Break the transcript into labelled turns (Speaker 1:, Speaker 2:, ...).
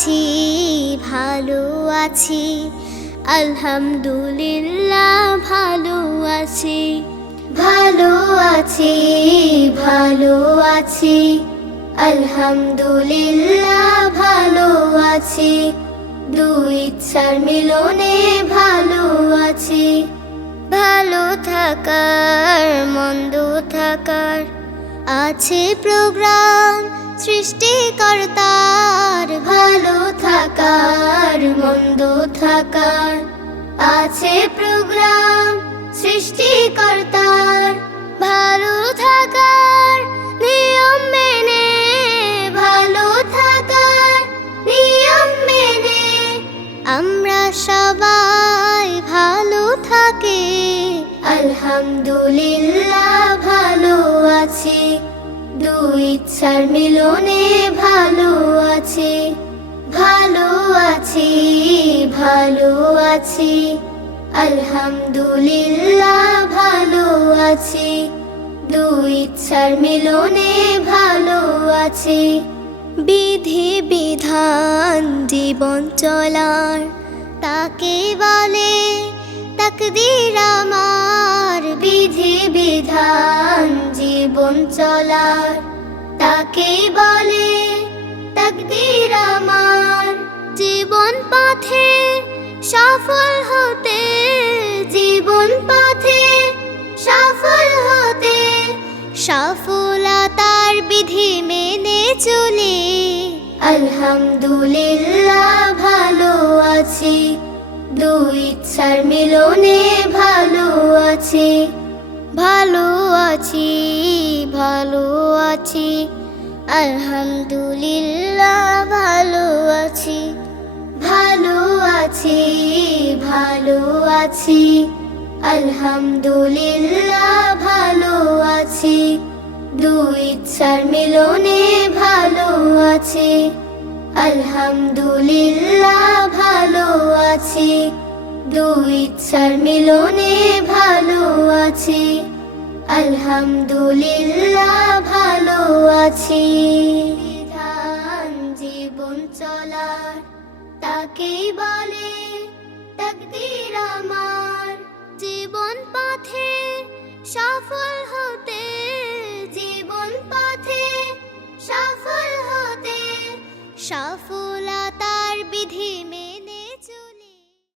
Speaker 1: আছি, ভালো আছি, আলহামদুলিল্লাহ ভালো আছি। ভালো আছি ভালো আছি, আলহামদুলিল্লাহ ভালো আছি দুই ইচ্ছার মিলনে ভালো আছি। ভালো থাকার, মন্দ থাকার, আছে প্রোগ্রাম সৃষ্টিকর্তার ভালো থাকার, মন্দ থাকার আছে প্রোগ্রাম। সৃষ্টিকর্তার ভালো থাকার নিয়ম মেনে, ভালো থাকার নিয়ম মেনে আমরা সবাই ভালো থাকি। আলহামদুলিল্লাহ, ভালো আছি। দুই ইচ্ছার মিলনে ভালো আছি ভালো আছি ভালো আছি। আলহামদুলিল্লাহ ভালো আছি দুই ইচ্ছার মিলনে ভালো আছি। বিধি বিধান জীবন চলার তাকে বলে তাকদির আমার। বিধি বিধান জীবন চলার, তাকে বলে তাকদির আমার। জীবন পথে সফল হতে, জীবন পথে সফল হতে, সফলতার বিধি মেনে চলে। আলহামদুলিল্লাহ ভালো আছি, দুই ইচ্ছার মিলনে ভালো আছি ভালো আছি। ভালো আছি, আলহামদুলিল্লাহ ভালো আছি। ভালো আছি ভালো আছি, আলহামদুলিল্লাহ ভালো আছি। দুই ইচ্ছার মিলনে ভালো আছি, আলহামদুলিল্লাহ ভালো আছি। দুই ইচ্ছার মিলনে ভালো আছি। আলহামদুলিল্লাহ, ভালো আছি। ধান জীবন চলার, তাকে বলে তকদির আমার। জীবন পথে সফল হতে, জীবন পথে সফল হতে, সফলতার বিধি মেয়ে